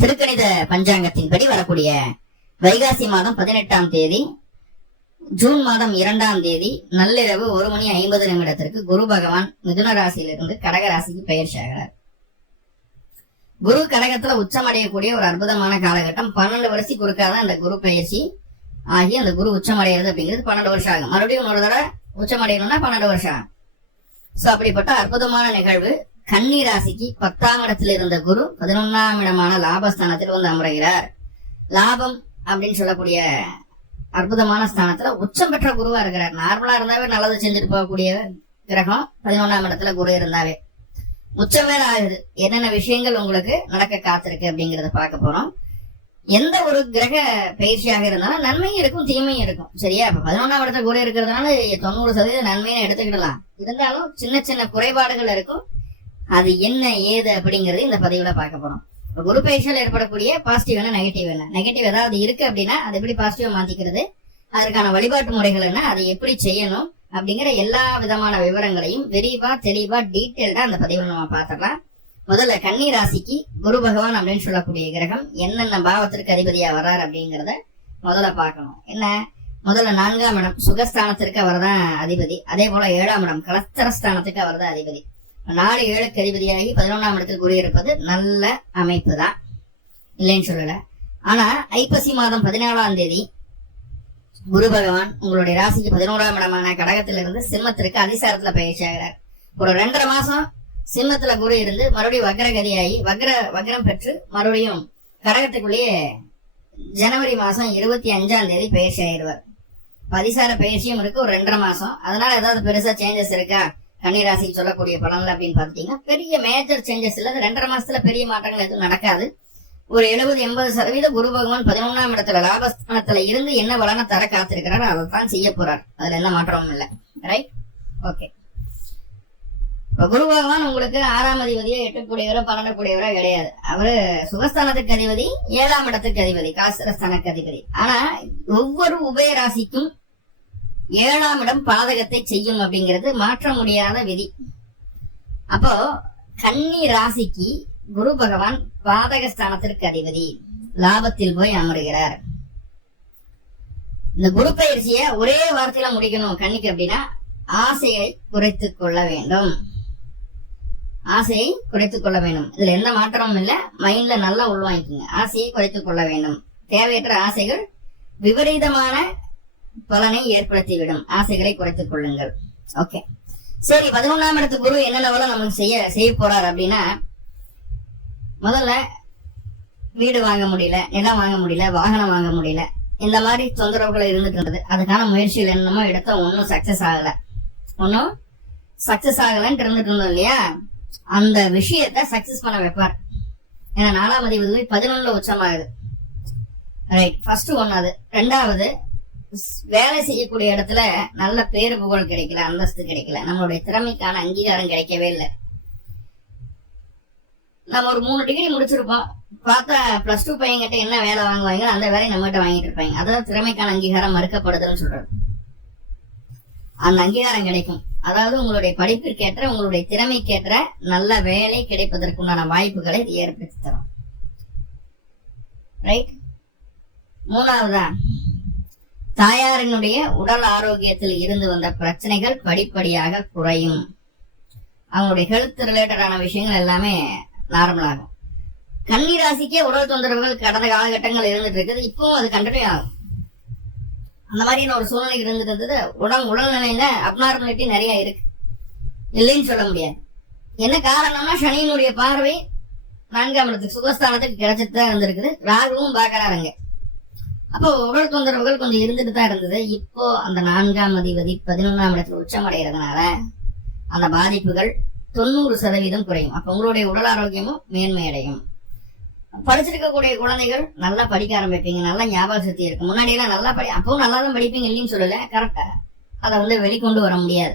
திருக்கணித பஞ்சாங்கத்தின்படி வரக்கூடிய வைகாசி மாதம் 18ஆம் தேதி ஜூன் மாதம் 2ஆம் தேதி நள்ளிரவு 1:50 குரு பகவான் மிதுன ராசியிலிருந்து கடக ராசிக்கு பயிற்சி ஆகிறார். குரு கடகத்துல உச்சமடையக்கூடிய ஒரு அற்புதமான காலகட்டம். 12 வருஷம் குறுக்காதான் அந்த குரு பயிற்சி ஆகி அந்த குரு உச்சமடைகிறது அப்படிங்கிறது 12 வருஷம் ஆகும். மறுபடியும் ஒரு தடவை உச்சமடையணும்னா 12 வருஷம் ஆகும். சோ அப்படிப்பட்ட அற்புதமான நிகழ்வு. கன்னி ராசிக்கு 10ஆம் இடத்தில் இருந்த குரு 11ஆம் இடமான லாபஸ்தானத்தில் வந்து அமர்கிறார். லாபம் அப்படின்னு சொல்லக்கூடிய அற்புதமான ஸ்தானத்துல உச்சம் பெற்ற குருவா இருக்கிறார். நார்மலா இருந்தாவே நல்லது செஞ்சுட்டு போகக்கூடிய கிரகம் 11ஆம் இடத்துல குரு இருந்தாவே உச்சம் வேற ஆகுது. என்னென்ன விஷயங்கள் உங்களுக்கு நடக்க காத்திருக்கு அப்படிங்கறத பார்க்க போறோம். எந்த ஒரு கிரக பயிற்சியாக இருந்தாலும் நன்மையும் இருக்கும் தீமையும் இருக்கும். சரியா? இப்ப 11ஆம் இடத்துல குரு இருக்கிறதுனால 90% நன்மையை எடுத்துக்கிடலாம். இருந்தாலும் சின்ன சின்ன குறைபாடுகள் இருக்கும். அது என்ன ஏது அப்படிங்கறது இந்த பதிவுல பார்க்க போறோம். குரு பயிற்சியில் ஏற்படக்கூடிய பாசிட்டிவ் என்ன நெகட்டிவ் என்ன, நெகட்டிவ் ஏதாவது இருக்கு அப்படின்னா அதை எப்படி பாசிட்டிவா மாத்திக்கிறது, அதற்கான வழிபாட்டு முறைகள் என்ன, அதை எப்படி செய்யணும் அப்படிங்கிற எல்லா விதமான விவரங்களையும் விரிவா தெளிவா டீட்டெயில்டா அந்த பதிவுல நம்ம பார்த்துடலாம். முதல்ல கன்னி ராசிக்கு குரு பகவான் அப்படின்னு சொல்லக்கூடிய கிரகம் என்னென்ன பாவத்திற்கு அதிபதியா வர்றார் அப்படிங்கறத முதல்ல பார்க்கணும். என்ன, முதல்ல 4ஆம் இடம் சுகஸ்தானத்திற்கு அவர்தான் அதிபதி. அதே போல 7ஆம் இடம் கலஸ்தரஸ்தானத்துக்கு அவர்தான் அதிபதி. 4 7க்கு அதிபதியாகி 11ஆம் இடத்தில் குரு இருப்பது நல்ல அமைப்பு தான், இல்லைன்னு சொல்லல. ஆனா ஐப்பசி மாதம் 14ஆம் தேதி குரு பகவான் உங்களுடைய ராசிக்கு 11ஆம் இடமான கடகத்திலிருந்து சிம்மத்திற்கு அதிசாரத்துல பயிற்சி ஆகிறார். ஒரு 2.5 மாசம் சிம்மத்துல குரு இருந்து மறுபடியும் வக்ரகதியாகி வக்ரம் பெற்று மறுபடியும் கடகத்துக்குள்ளேயே ஜனவரி மாசம் 25ஆம் தேதி பயிற்சி ஆயிடுவார். அதிசார பயிற்சியும் இருக்கு ஒரு 2.5 மாசம். அதனால ஏதாவது பெருசா சேஞ்சஸ் இருக்கா கன்னிராசிக்கு சொல்லக்கூடிய பலன்ல அப்படின்னு பாத்தீங்கன்னா பெரிய மேஜர் சேஞ்சஸ் இல்ல. 2.5 மாசத்துல பெரிய மாற்றங்கள் எதுவும் நடக்காது. ஒரு 70-80% குரு பகவான் 11ஆம் இடத்துல லாபஸ்தானத்துல இருந்து என்ன பலனை தர காத்திருக்கிறார் அதைத்தான் செய்ய போறார். அதுல எந்த மாற்றமும் இல்லை. ரைட்? ஓகே. இப்ப குரு பகவான் உங்களுக்கு 6ஆம் அதிபதியோ 8 12 கிடையாது. அவரு சுகஸ்தானத்துக்கு அதிபதி, 7ஆம் இடத்துக்கு அதிபதி, காசரஸ்தானத்துக்கு அதிபதி. ஆனா ஒவ்வொரு உபய ராசிக்கும் 7ஆம் இடம் பாதகத்தை செய்யும் அப்படிங்கிறது மாற்ற முடியாத விதி. அப்போ கன்னி ராசிக்கு குரு பகவான் பாதகஸ்தானத்திற்கு அதிபதி, லாபத்தில் போய் அமருகிறார். இந்த குரு பயிற்சிய ஒரே வார்த்தையில முடிக்கணும் கன்னிக்கு அப்படின்னா ஆசையை குறைத்துக் கொள்ள வேண்டும். ஆசையை குறைத்துக் கொள்ள வேண்டும். இதுல எந்த மாற்றமும் இல்ல. மைண்ட்ல நல்லா உள்வாங்கிக்கோங்க. ஆசையை குறைத்துக் கொள்ள வேண்டும். தேவையற்ற ஆசைகள் விபரீதமான பலனை ஏற்படுத்திவிடும். ஆசைகளை குறைத்துக் கொள்ளுங்கள். ஓகே, சரி. 11ஆம் இடத்து குரு என்னென்ன நமக்கு செய்ய போறார் அப்படின்னா, முதல்ல வீடு வாங்க முடியல, நிலம் வாங்க முடியல, வாகனம் வாங்க முடியல, இந்த மாதிரி தொந்தரவுகள் இருந்துட்டு இருந்தது. அதுக்கான முயற்சிகள் என்னமோ எடுத்த ஒன்னும் சக்சஸ் ஆகலன்ட்டு இருந்துட்டு இருந்தோம் இல்லையா? அந்த விஷயத்த சக்சஸ் பண்ண வைப்பார். ஏன்னா 4ஆம் அதிபதி 11ல உச்சமாகுது. ரைட், ஃபர்ஸ்ட் ஒன்னு அது. 2வது, வேலை செய்யக்கூடிய இடத்துல நல்ல பேரு புகழ் கிடைக்கல, அந்தஸ்து கிடைக்கல, நம்மளுடைய திறமைக்கான அங்கீகாரம் கிடைக்கவே இல்லை. நம்ம ஒரு 3 டிகிரி முடிச்சிருப்போம், பார்த்தா +2 பையன்கிட்ட என்ன வேலை வாங்குவாங்க அந்த வேலையை நம்ம கிட்ட வாங்கிட்டு இருப்பாங்க. அதாவது திறமைக்கான அங்கீகாரம் மறுக்கப்படுதுன்னு சொல்றது. அந்த அங்கீகாரம் கிடைக்கும். அதாவது உங்களுடைய படிப்பிற்கேற்ற உங்களுடைய திறமைக்கேற்ற நல்ல வேலை கிடைப்பதற்குண்டான வாய்ப்புகளை இது ஏற்படுத்தி தரும். ரைட். 3வதா, தாயாரினுடைய உடல் ஆரோக்கியத்தில் இருந்து வந்த பிரச்சனைகள் படிப்படியாக குறையும். அவங்களுடைய ஹெல்த் ரிலேட்டடான விஷயங்கள் எல்லாமே நார்மல் ஆகும். கன்னி ராசிக்கே உடல் தொந்தரவுகள் கடந்த காலகட்டங்கள் இருந்துட்டு இருக்குது. இப்பவும் அது கண்டினியூ ஆகும். அந்த மாதிரியான ஒரு சூழ்நிலை இருந்துட்டு இருந்தது. உடல்நிலையில அப்நார்மலிட்டி நிறைய இருக்கு, இல்லைன்னு சொல்ல முடியாது. என்ன காரணம்னா சனியினுடைய பார்வை 4ஆம் இடத்துக்கு சுகஸ்தானத்துக்கு கிடைச்சிட்டு தான் இருந்திருக்குது. ராகுவும் பாக்குறாருங்க. அப்போ உடல் தொந்தரவுகள் கொஞ்சம் இருந்துட்டு தான் இருந்தது. இப்போ அந்த 4ஆம் அதிபதி 11ஆம் இடத்துல உச்சம் அடைகிறதுனால அந்த பாதிப்புகள் 90% குறையும். அப்ப உங்களுடைய உடல் ஆரோக்கியமும் மேன்மை அடையும். படிச்சிருக்கக்கூடிய குழந்தைகள் நல்லா படிக்க ஆரம்பிப்பீங்க, நல்லா ஞாபக சக்தி இருக்கு. முன்னாடி எல்லாம் நல்லா அப்பவும் நல்லா தான் படிப்பீங்க, இல்லைன்னு சொல்லல. கரெக்டா அதை வெளிக்கொண்டு வர முடியாது.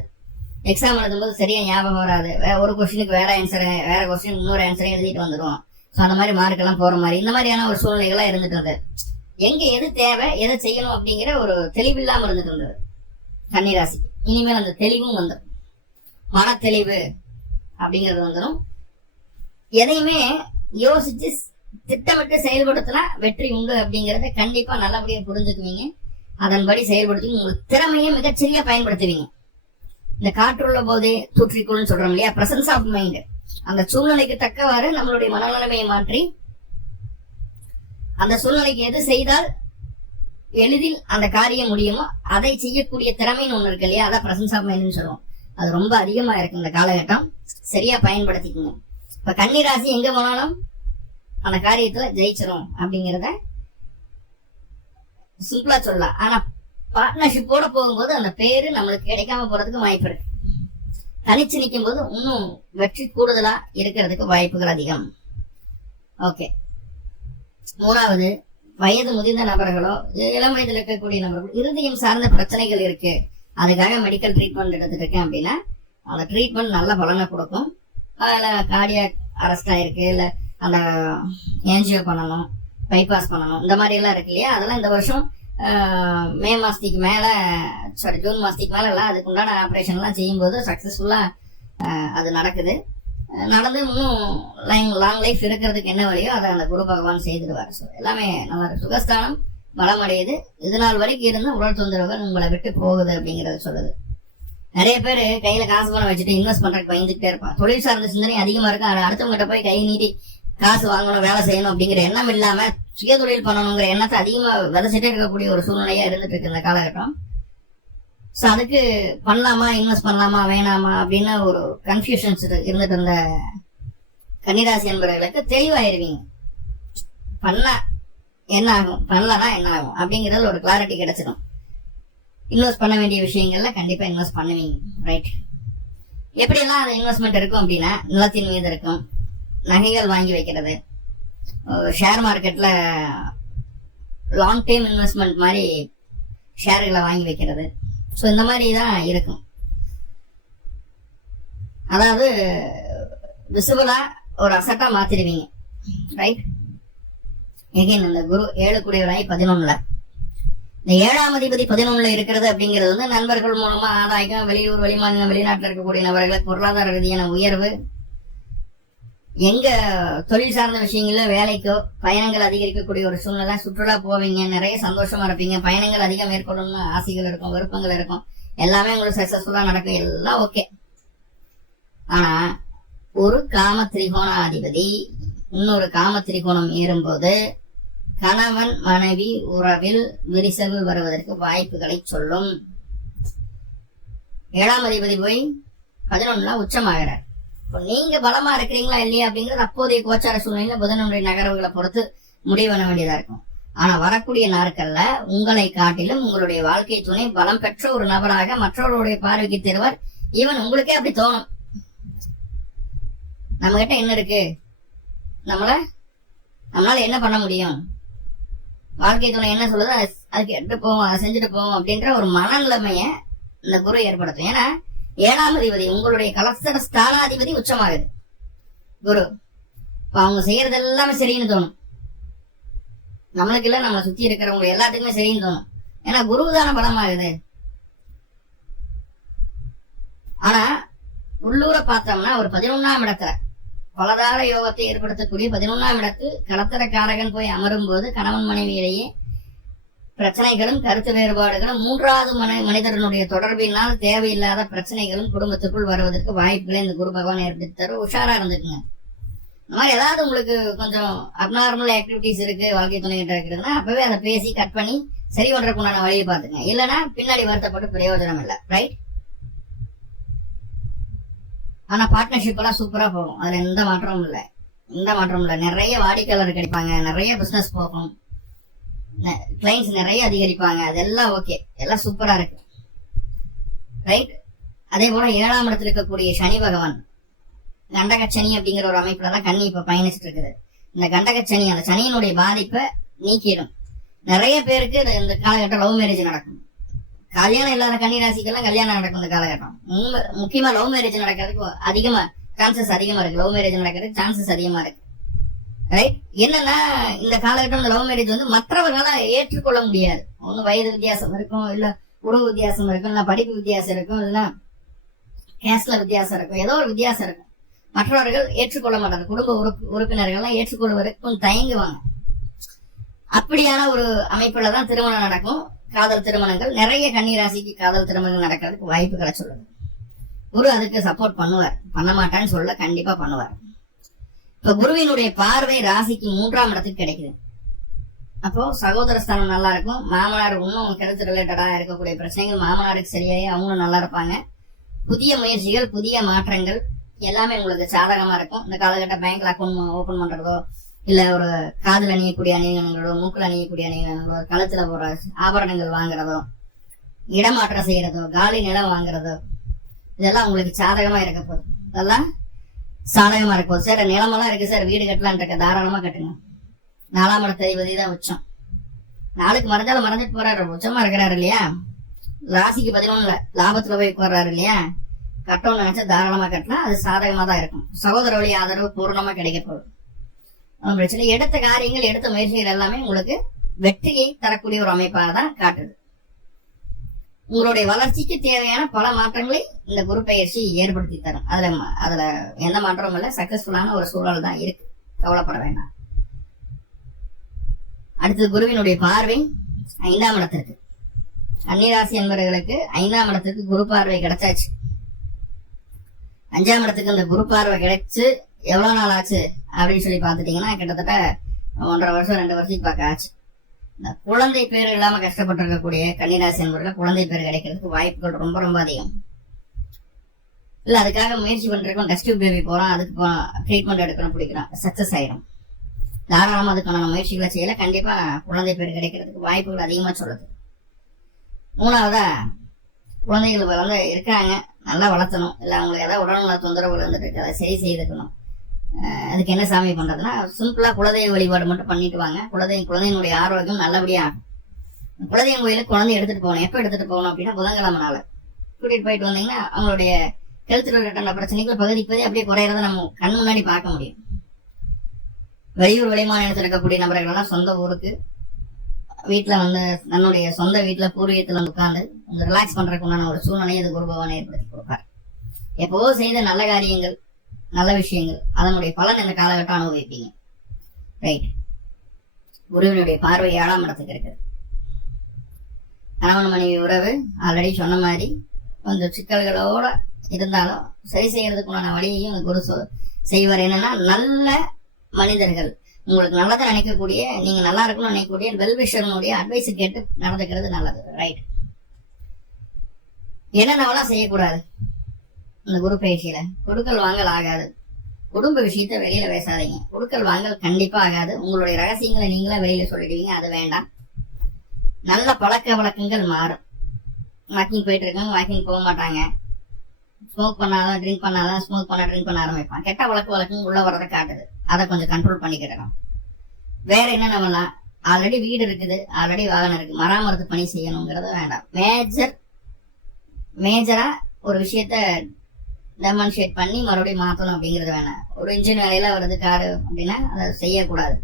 எக்ஸாம் எழுதும்போது சரியா ஞாபகம் வராது. ஒரு கொஸ்டினுக்கு வேற ஆன்சர், வேற கொஸ்டின் இன்னொரு ஆன்சரையும் எழுதிட்டு வந்துடும். சோ அந்த மாதிரி மார்க் எல்லாம் போற மாதிரி இந்த மாதிரியான ஒரு சூழ்நிலைகளா இருந்துட்டு இருந்தது. எங்க எது தேவை, எதை செய்யணும் அப்படிங்கிற ஒரு தெளிவில்லாம இருந்துட்டு இருந்தது கன்னிராசி. இனிமேல் அந்த தெளிவும் வந்துடும், மன தெளிவு அப்படிங்கிறது வந்துடும். எதையுமே யோசிச்சு திட்டமிட்டு செயல்படுத்தினா வெற்றி உண்டு அப்படிங்கறத கண்டிப்பா நல்லபடியா புரிஞ்சுக்குவீங்க. அதன்படி செயல்படுத்தி உங்களுக்கு திறமையை மிகச்சரியா பயன்படுத்துவீங்க. இந்த காற்றுள்ள போதே தூற்றிக்கொள்னு சொல்றோம் இல்லையா, பிரசன்ஸ் ஆஃப் மைண்ட். அந்த சூழ்நிலைக்கு தக்கவாறு நம்மளுடைய மனநிலைமையை மாற்றி அந்த சூழ்நிலைக்கு எது செய்தால் எளிதில் அந்த காரியம் முடியுமோ அதை செய்யக்கூடிய திறமைன்னு ஒண்ணு இருக்கு இல்லையா, அதான் பிரசன்ஸ் ஆஃப் மைண்ட்னு சொல்லுவோம். அது ரொம்ப அதிகமா இருக்கு இந்த காலகட்டம். சரியா பயன்படுத்திக்கோங்க. இப்ப கன்னிராசி எங்க போனாலும் அந்த காரியத்துல ஜெயிச்சிரும் அப்படிங்கறத சிம்பிளா சொல்லலாம். ஆனா பார்ட்னர்ஷிப்போட போகும்போது அந்த பேரு நம்மளுக்கு கிடைக்காம போறதுக்கு வாய்ப்பு இருக்கு. தனிச்சு நிற்கும் போது இன்னும் வெற்றி கூடுதலா இருக்கிறதுக்கு வாய்ப்புகள் அதிகம். ஓகே, மூணாவது, வயது முதிர்ந்த நபர்களோ இளம் வயதில் இருக்கக்கூடிய நபர்களோ இருதயம் சார்ந்த பிரச்சனைகள் இருக்கு, அதுக்காக மெடிக்கல் ட்ரீட்மெண்ட் எடுத்துட்டு இருக்கேன் அப்படின்னா அந்த ட்ரீட்மெண்ட் நல்ல பலனை கொடுக்கும். அதுல கார்டியாக் அரெஸ்ட் ஆயிருக்கு, இல்ல அந்த ஏஞ்சியோ பண்ணணும், பைபாஸ் பண்ணணும், இந்த மாதிரி எல்லாம் இருக்கு இல்லையா, அதெல்லாம் இந்த வருஷம் மே மாசத்துக்கு மேல ஜூன் மாசத்துக்கு மேல எல்லாம் அதுக்கு உண்டான ஆபரேஷன் எல்லாம் செய்யும் போது சக்சஸ்ஃபுல்லா அது நடக்குது. நடந்து இன்னும் லாங் லைஃப் இருக்கிறதுக்கு என்ன வழியோ அதை அந்த குரு பகவான் செய்துடுவார். ஸோ எல்லாமே நல்லா சுகஸ்தானம் பலமடையுது. இது நாள் வரைக்கும் இருந்த உடல் தொந்தரவுகள் உங்களை விட்டு போகுது அப்படிங்கறத சொல்லுது. நிறைய பேர் கையில காசு பணம் வச்சுட்டு இன்வெஸ்ட் பண்றதுக்கு பயந்துகிட்டே இருப்பான். தொழில் சார்ந்த சிந்தனை அதிகமா இருக்கும். அடுத்தவங்கிட்ட போய் கை நீட்டி காசு வாங்கணும், வேலை செய்யணும் அப்படிங்கிற எண்ணம் இல்லாம சுய தொழில் பண்ணணுங்கிற எண்ணத்தை அதிகமா விதைச்சிட்டே இருக்கக்கூடிய ஒரு சூழ்நிலையா இருந்துட்டு இருக்கு இந்த காலகட்டம். ஸோ அதுக்கு பண்ணலாமா, இன்வெஸ்ட் பண்ணலாமா வேணாமா அப்படின்னு ஒரு கன்ஃபியூஷன்ஸ் இருந்துட்டு இருந்த கன்னிராசி என்பவர்களுக்கு தெளிவாயிருவீங்க. பண்ணா என்ன ஆகும், பண்ணலன்னா என்ன ஆகும் அப்படிங்கறது ஒரு கிளாரிட்டி கிடைச்சிடும். இன்வெஸ்ட் பண்ண வேண்டிய விஷயங்கள்ல கண்டிப்பா இன்வெஸ்ட் பண்ணுவீங்க. ரைட், எப்படியெல்லாம் அந்த இன்வெஸ்ட்மெண்ட் இருக்கும் அப்படின்னா, நிலத்தின் மீது இருக்கும், நகைகள் வாங்கி வைக்கிறது, ஷேர் மார்க்கெட்ல லாங் டைம் இன்வெஸ்ட்மெண்ட் மாதிரி ஷேர்களை வாங்கி வைக்கிறது. ஸோ இந்த மாதிரி தான் இருக்கும். அதாவது விசுவலா ஒரு அசட்டா மாத்திடுவீங்க. ரைட், எகைன் இந்த குரு 7 கூடியவராய் 11ல, இந்த 7ஆம் அதிபதி 11ல இருக்கிறது அப்படிங்கிறது வந்து நண்பர்கள் மூலமா ஆதாயம், வெளியூர் வெளிமாநிலம் வெளிநாட்டில் இருக்கக்கூடிய நபர்களுக்கு பொருளாதார ரீதியான உயர்வு, எங்க தொழில் சார்ந்த விஷயங்கள்ல வேலைக்கோ பயணங்கள் அதிகரிக்கக்கூடிய ஒரு சூழ்நிலை, சுற்றுலா போவீங்க, நிறைய சந்தோஷமா இருப்பீங்க, பயணங்கள் அதிகம் மேற்கொள்ளணும்னு ஆசைகள் இருக்கும், விருப்பங்கள் இருக்கும், எல்லாமே உங்களுக்கு சக்சஸ்ஃபுல்லா நடக்கும், எல்லாம் ஓகே. ஆனா ஒரு காம திரிகோணாதிபதி இன்னொரு காம திரிகோணம் ஏறும்போது கணவன் மனைவி உறவில் விரிசல் வருவதற்கு வாய்ப்புகளை சொல்லும். 7ஆம் அதிபதி போய் 11ல உச்சமாகிறார். நீங்க பலமா இருக்கிறீங்களா இல்லையா அப்படிங்கிறது அப்போதைய கோச்சார சூழ்நிலையில புதனுடைய நகர்வுகளை பொறுத்து முடிவு பண்ண வேண்டியதா இருக்கும். ஆனா வரக்கூடிய நாட்கள்ல உங்களை காட்டிலும் உங்களுடைய வாழ்க்கை துணை பலம் பெற்ற ஒரு நபராக மற்றவர்களுடைய பார்வைக்கு தருவார். ஈவன் உங்களுக்கே அப்படி தோணும், நம்ம கிட்ட என்ன இருக்கு, நம்மளால என்ன பண்ண முடியும், வாழ்க்கை துணை என்ன சொல்லுது அதுக்கு எடுத்து போவோம், அதை செஞ்சுட்டு போவோம் அப்படின்ற ஒரு மனநிலைமைய இந்த குரு ஏற்படுத்தும். ஏன்னா 7ஆம் அதிபதி உங்களுடைய கலஸ்தர ஸ்தானாதிபதி உச்சமாகுது குரு. அவங்க செய்யறது எல்லாமே சரின்னு தோணும், நம்மளுக்கு இல்ல நம்மளை சுத்தி இருக்கிறவங்க எல்லாத்துக்குமே சரின்னு தோணும். ஏன்னா குருதான பலமாகுது. ஆனா உள்ளூர பார்த்தோம்னா ஒரு 11ஆம் இடத்துல பலதார யோகத்தை ஏற்படுத்தக்கூடிய 11ஆம் இடத்து கலத்தர காரகன் போய் அமரும் போது கணவன் மனைவியிலேயே பிரச்சனைகளும் கருத்து வேறுபாடுகளும் 3வது மனிதனுடைய தொடர்பினால் தேவையில்லாத பிரச்சனைகளும் குடும்பத்துக்குள் வருவதற்கு வாய்ப்புகளை இந்த குரு பகவான் ஏற்படுத்தி தரும். உஷாரா இருந்துக்குங்க. இந்த மாதிரி ஏதாவது உங்களுக்கு கொஞ்சம் அப்நார்மல் ஆக்டிவிட்டிஸ் இருக்கு வாழ்க்கை துணை கிட்ட இருக்குதுன்னா அப்பவே அதை பேசி கட் பண்ணி சரி பண்றதுக்கு உண்டான வழியை பாத்துங்க. இல்லைன்னா பின்னாடி வருத்தப்பட்டு பிரயோஜனம் இல்லை. ரைட், ஆனா பார்ட்னர்ஷிப் எல்லாம் சூப்பரா போகும், அதுல எந்த மாற்றமும் இல்லை. நிறைய வாடிக்கையாளர் கிடைப்பாங்க, நிறைய பிசினஸ் போகும், கிளைண்ட்ஸ் நிறைய அதிகரிப்பாங்க, அதெல்லாம் ஓகே, எல்லாம் சூப்பரா இருக்கு. ரைட், அதே போல 7ஆம் இடத்துல இருக்கக்கூடிய சனி பகவான் கண்டகச்சனி அப்படிங்கிற ஒரு அமைப்புலதான் கன்னி இப்ப பயணிச்சுட்டு இருக்குது. இந்த கண்டகச்சனி அந்த சனியினுடைய பாதிப்பை நீக்கிடும். நிறைய பேருக்கு இந்த காலகட்டம் லவ் மேரேஜ் நடக்கும். கல்யாணம் இல்லாத கன்னி ராசிக்கெல்லாம் கல்யாணம் நடக்கும் இந்த காலகட்டம். முக்கியமா லவ் மேரேஜ் நடக்கிறதுக்கு அதிகமா சான்சஸ் அதிகமா இருக்கு. லவ் மேரேஜ் நடக்கிறதுக்கு சான்சஸ் அதிகமா இருக்கு. ரைட், என்னன்னா இந்த காலகட்டம் இந்த லவ் மேரேஜ் வந்து மற்றவர்களால ஏற்றுக்கொள்ள முடியாது. ஒண்ணு வயது வித்தியாசம் இருக்கும், இல்ல உறவு வித்தியாசம் இருக்கும், இல்ல படிப்பு வித்தியாசம் இருக்கும், இல்ல கேஸ்ட்ல வித்தியாசம் இருக்கும், ஏதோ ஒரு வித்தியாசம் இருக்கும். மற்றவர்கள் ஏற்றுக்கொள்ள மாட்டாங்க. குடும்ப உறுப்பினர்கள்லாம் ஏற்றுக்கொள்வதற்கும் தயங்குவாங்க. அப்படியான ஒரு அமைப்புல தான் திருமணம் நடக்கும். காதல் திருமணங்கள் நிறைய கன்னிராசிக்கு காதல் திருமணங்கள் நடக்கிறதுக்கு வாய்ப்பு கிடைச்சுள்ளது. குரு அதுக்கு சப்போர்ட் பண்ணுவார், பண்ண மாட்டான்னு சொல்ல கண்டிப்பா பண்ணுவார். இப்ப குருவினுடைய பார்வை ராசிக்கு 3ஆம் இடத்துக்கு கிடைக்குது. அப்போ சகோதரஸ்தானம் நல்லா இருக்கும். மாமனார் இன்னும் கருத்து ரிலேட்டடா இருக்கக்கூடிய பிரச்சனைகள் மாமனாருக்கு சரியாயி அவங்களும் நல்லா இருப்பாங்க. புதிய முயற்சிகள், புதிய மாற்றங்கள் எல்லாமே உங்களுக்கு சாதகமா இருக்கும். இந்த காலகட்ட பேங்க்ல அக்கௌண்ட் ஓபன் பண்றதோ, இல்ல ஒரு காதில் அணியக்கூடிய அணிகலன்களோ, மூக்கில் அணியக்கூடிய அணிகலன்களோ, கழுத்துல போற ஆபரணங்கள் வாங்குறதோ, இடமாற்றம் செய்யறதோ, காலி நிலம் வாங்குறதோ, இதெல்லாம் உங்களுக்கு சாதகமா இருக்க போகுது. இதெல்லாம் சாதகமா இருக்க போகுது. சார் நிலமெல்லாம் இருக்கு சார், வீடு கட்டலான் இருக்க, தாராளமா கட்டுங்க. 4ஆம் இடத்தை தான் உச்சம். நாளுக்கு மறைஞ்சாலும் மறைஞ்சிட்டு போறாரு, உச்சமா இருக்கிறாரு இல்லையா. ராசிக்கு 11ல லாபத்துல போய் உட்கார்றாரு இல்லையா. கட்டணும்னு நினைச்சா தாராளமா கட்டலாம், அது சாதகமா தான் இருக்கும். சகோதர வழி ஆதரவு பூர்ணமா கிடைக்க போகுது. பிரச்சனை எடுத்த காரியங்கள், எடுத்த முயற்சிகள் எல்லாமே உங்களுக்கு வெற்றியை தரக்கூடிய ஒரு அமைப்பாக தான் காட்டுது. உங்களுடைய வளர்ச்சிக்கு தேவையான பல மாற்றங்களை இந்த குரு பயிற்சி ஏற்படுத்தி தரும். அதுல எந்த மாற்றமும் இல்ல, சக்சஸ்ஃபுல்லான ஒரு சூழல் தான் இருக்கு, கவலைப்பட வேண்டாம். அடுத்தது குருவினுடைய பார்வை 5ஆம் இடத்திற்கு. கன்னிராசி என்பவர்களுக்கு 5ஆம் இடத்துக்கு குரு பார்வை கிடைச்சாச்சு. 5ஆம் இடத்துக்கு அந்த குரு பார்வை கிடைச்சு எவ்வளவு நாள் ஆச்சு அப்படின்னு சொல்லி பாத்துட்டீங்கன்னா கிட்டத்தட்ட 1.5 வருஷம் 2 வருஷத்துக்கு பார்க்க ஆச்சு. இந்த குழந்தை பேர் இல்லாம கஷ்டப்பட்டு இருக்கக்கூடிய கன்னிராசி என்பவர்கள் குழந்தை பேர் கிடைக்கிறதுக்கு வாய்ப்புகள் ரொம்ப ரொம்ப அதிகம். இல்ல அதுக்காக முயற்சி பண்றதுக்கும் டெஸ்ட் பேபி போறோம், அதுக்கு ட்ரீட்மெண்ட் எடுக்கணும், பிடிக்கிறோம், சக்சஸ் ஆயிடும். தாராளமா அதுக்கான முயற்சிகளை செய்யல, கண்டிப்பா குழந்தை பேர் கிடைக்கிறதுக்கு வாய்ப்புகள் அதிகமா சொல்லுது. 3ஆவதா குழந்தைகள் வளர்ந்து இருக்காங்க, நல்லா வளர்த்தணும். இல்ல அவங்களுக்கு ஏதாவது உடல்நல தொந்தரவுகள் இருந்துட்டு இருக்கு, அதை சரி செய்துக்கணும். அதுக்கு என்ன சாமி பண்றதுன்னா சிம்பிளா குலதெய்வ வழிபாடு மட்டும் பண்ணிட்டு வாங்க. குழந்தையினுடைய ஆரோக்கியம் நல்லபடியா இருக்கும். குலதெய்வம் கோயிலுக்கு குழந்தை எடுத்துட்டு போகணும். எப்ப எடுத்துட்டு போகணும் அப்படின்னா புதன்கிழமை நாள் கூட்டிட்டு போயிட்டு வந்தீங்கன்னா அவங்களுடைய ஹெல்த் ரிலேட்டடான பிரச்சனைகள் பகுதிக்கு அப்படியே குறையறத நம்ம கண் முன்னாடி பார்க்க முடியும். வெளியூர் வெளிமாநிலத்தில் இருக்கக்கூடிய நபர்கள் எல்லாம் சொந்த ஊருக்கு வீட்டுல வந்து தன்னுடைய சொந்த வீட்டுல பூர்வீகத்துல வந்து உட்கார்ந்து கொஞ்சம் ரிலாக்ஸ் பண்றதுக்கு உண்டான ஒரு சூழ்நிலையை அது குரு பகவான் ஏற்படுத்தி கொடுப்பார். எப்போ செய்த நல்ல காரியங்கள், நல்ல விஷயங்கள், அதனுடைய பலன் இந்த காலகட்டம் அனுபவிப்பீங்க. ரைட். குருவினுடைய பார்வை 7ஆம் இடத்துக்கு இருக்குது. கணவன் மனைவி உறவு ஆல்ரெடி சொன்ன மாதிரி கொஞ்சம் சிக்கல்களோட இருந்தாலும் சரி செய்யறதுக்குண்டான வழியையும் குரு செய்வார். என்னன்னா நல்ல மனிதர்கள், உங்களுக்கு நல்லதை நினைக்கக்கூடிய, நீங்க நல்லா இருக்கணும்னு நினைக்கக்கூடிய வெல்விஷர்களுடைய அட்வைஸ் கேட்டு நடந்துக்கிறது நல்லது. ரைட். என்னென்னவெல்லாம் செய்யக்கூடாது இந்த குரு பயிற்சியில? கொடுக்கல் வாங்கல் ஆகாது. குடும்ப விஷயத்த வெளியில பேசாதீங்க. கொடுக்கல் வாங்கல் கண்டிப்பா ஆகாது. உங்களுடைய ரகசியங்களை நீங்களே வெளியில சொல்லிடுவீங்க, அது வேண்டாம். நல்ல பழக்க வழக்கங்கள் மாறும். வாக்கிங் போயிட்டு இருக்காங்க, வாக்கிங் போக மாட்டாங்க. ஸ்மோக் பண்ணாதான், ட்ரிங்க் பண்ணாதான், ஸ்மோக் பண்ண ட்ரிங்க் பண்ண ஆரம்பிப்பான். கெட்ட வழக்கம் உள்ள வரதை காட்டுது. அதை கொஞ்சம் கண்ட்ரோல் பண்ணிக்கிடணும். வேற என்னென்னலாம்? ஆல்ரெடி வீடு இருக்குது, ஆல்ரெடி வாகனம் இருக்கு, மராமரத்து பணி செய்யணுங்கிறது வேண்டாம். மேஜரா ஒரு விஷயத்த டெமான்ஸ்ட்ரேட் பண்ணி மறுபடியும் மாத்தணும் அப்படிங்கிறது வேணாம். ஒரு இன்ஜின் வேலையில வருது காரு அப்படின்னா அதை செய்யக்கூடாது.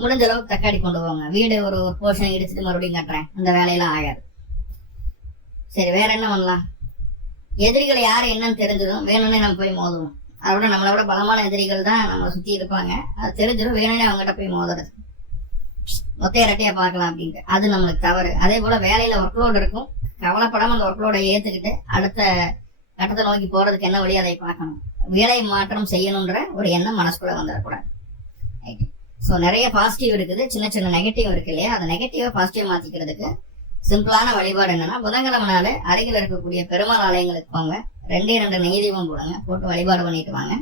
முடிஞ்ச அளவுக்கு தக்காடி கொண்டு போவாங்க. வீடு ஒரு போர்ஷன் இடிச்சுட்டு மறுபடியும் கட்டுறேன், அந்த வேலையெல்லாம் ஆகாது. சரி, வேற என்ன பண்ணலாம்? எதிரிகள் யாரு என்னன்னு தெரிஞ்சிடும், வேணும்னே நம்ம போய் மோதுவோம். அதோட நம்மளை விட பலமான எதிரிகள் தான் நம்ம சுத்தி இருப்பாங்க, அது தெரிஞ்சிடும், வேணும்னே அவங்ககிட்ட போய் மோதுறது, ஒத்தையரட்டையா பார்க்கலாம் அப்படின்ட்டு. அது நம்மளுக்கு தவறு. அதே போல வேலையில ஒர்க்லோடு இருக்கும், கவலைப்படாம அந்த ஒர்க்லோட ஏத்துக்கிட்டு அடுத்த கட்டத்தை நோக்கி போறதுக்கு என்ன வழி அதை பார்க்கணும். வேலை மாற்றம் செய்யணும்ன்ற ஒரு எண்ணம் மனசுக்குள்ள வந்துடக்கூடாது. சோ நிறைய பாசிட்டிவ் இருக்குது, சின்ன சின்ன நெகட்டிவ் இருக்கு இல்லையா. அந்த நெகட்டிவா பாசிட்டிவ் மாத்திக்கிறதுக்கு சிம்பிளான வழிபாடு என்னன்னா, புதன்கிழமை நாள் அருகில் இருக்கக்கூடிய பெருமாள் ஆலயங்களுக்கு போங்க, 2 நெய் தீபம் போடுங்க, போட்டு வழிபாடு பண்ணிட்டு வாங்க.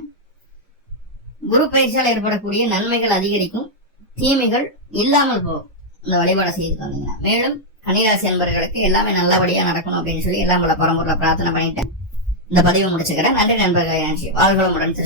குரு பயிற்சியால் ஏற்படக்கூடிய நன்மைகள் அதிகரிக்கும், தீமைகள் இல்லாமல் போகும் இந்த வழிபாடை செய்து வந்தீங்கன்னா. மேலும் கன்னிராசி என்பவர்களுக்கு எல்லாமே நல்லபடியா நடக்கணும் அப்படின்னு சொல்லி எல்லாம் பல பரம்பரை பிரார்த்தனை பண்ணிட்டு இந்த பதிவை முடிச்சுக்கிறேன். நன்றி நண்பர்களே. வாழ்களுடன்